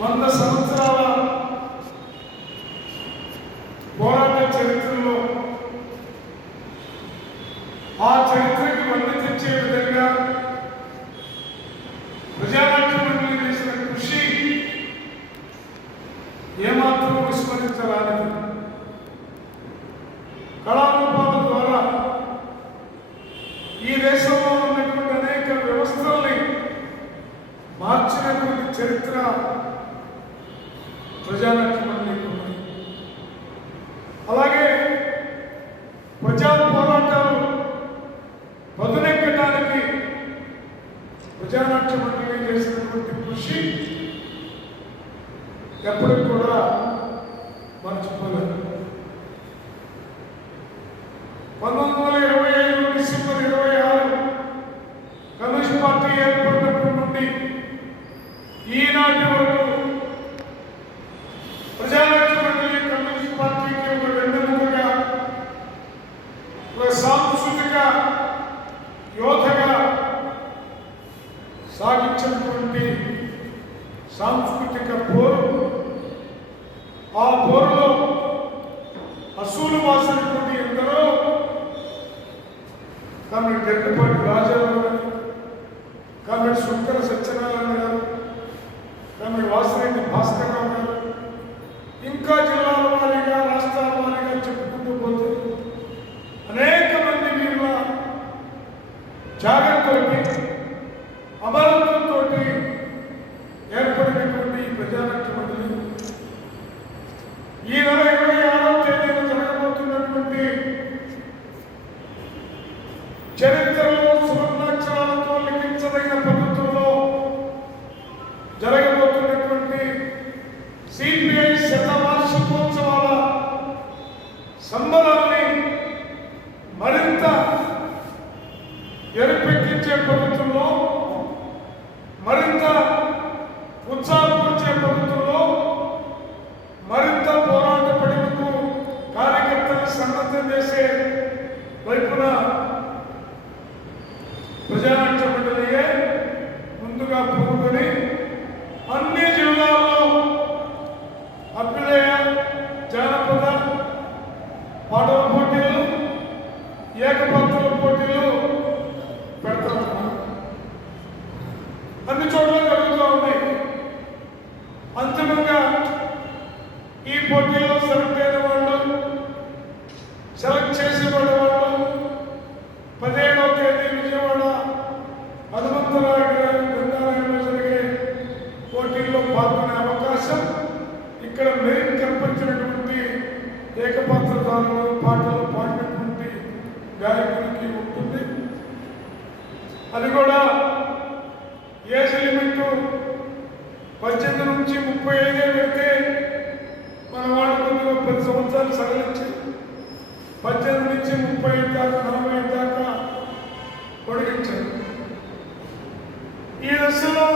100 సంవత్సరాల పోరాట చరిత్రలో ఆ చరిత్రకి వన్నె తెచ్చే విధంగా ప్రజానాట్య మండలి చేసిన కృషి ఏమాత్రం విస్మరించరానిది. కళారూపాల ద్వారా ఈ దేశంలో ఉన్నటువంటి అనేక వ్యవస్థల్ని మార్చినటువంటి చరిత్ర ప్రజానాట్య మండలికి ఉన్నది. అలాగే ప్రజా పోరాటాలు పదునెక్కడానికి ప్రజానాట్య మండలి చేసినటువంటి కృషి ఎప్పటికి కూడా మర్చిపోలేదు. 1925 డిసెంబర్ 26 కమ్యూనిస్ట్ పార్టీ ఏర్పడినప్పటి నుండి ఈనాటి వరకు ప్రజానాట్య మండలి కమ్యూనిస్ట్ పార్టీకి ఒక వెన్నెముకగా, ఒక సాంస్కృతిక యోధగా సాగించినటువంటి సాంస్కృతిక పోరు. ఆ పోరులో అసూలు వాసినటువంటి ఎందరో కామ్రేడ్ గడ్డపాటి రాజారావు గారు, కామ్రేడ్ శుంకర సత్యనారాయణ గారు, కామ్రేడ్ వాసిరెడ్డి భాస్కర్ రావు గారు, ఇంకా జిల్లాల వారీగా రాష్ట్రాల వారీగా చెప్పుకుంటూ పోతే అనేక మంది వీళ్ళ త్యాగంతో అమరత్వంతో ఏర్పడినటువంటి ప్రజానాట్య మండలి ఈ నెల 26వ తేదీన జరగబోతున్నటువంటి చరిత్రలో సువర్ణాక్షరాలతో లిఖించదగిన పద్ధతుల్లో జరగబోతున్నటువంటి సిపిఐ శతవార్షికోత్సవాల సంబరాన్ని మరింత ఎరుపెక్కించే పద్ధతుల్లో, మరింత ఉత్సాహపరిచే పద్ధతుల్లో, మరింత పోరాట పడినకు కార్యకర్తలు సన్నద్ధం చేసే వైపున ప్రజానాట్య మండలియే ముందుగా పూనుకొని అన్ని జిల్లాల్లో అభ్యుదయ, జానపద పాటల పోటీలు, ఏకపాత్రల పోటీలు పెడతా ఉన్నాం. అన్ని చోట్ల జరుగుతూ ఉన్నాయి. అంతిమంగా ఈ పోటీలో సెలెక్ట్ అయిన వాళ్ళు, సెలెక్ట్ చేసేవాడు వాళ్ళు 17వ తేదీ విజయవాడ హనుమంతరాయుడు గారి బృందాలయంలో జరిగే పోటీల్లో పాల్గొనే అవకాశం ఇక్కడ మెరిట్ కల్పించినటువంటి ఏకపాత్రదారులు, పాటలు పాడినటువంటి గాయకులకి ఉంటుంది. అది కూడా ఏజ్ లిమిట్ 18 నుంచి 35 పెడితే మన వాళ్ళు కొద్దిగా 10 సంవత్సరాలు సడలించి 18 నుంచి 35 దాకా 40 దాకా పొడిగించారు. ఈ దశలో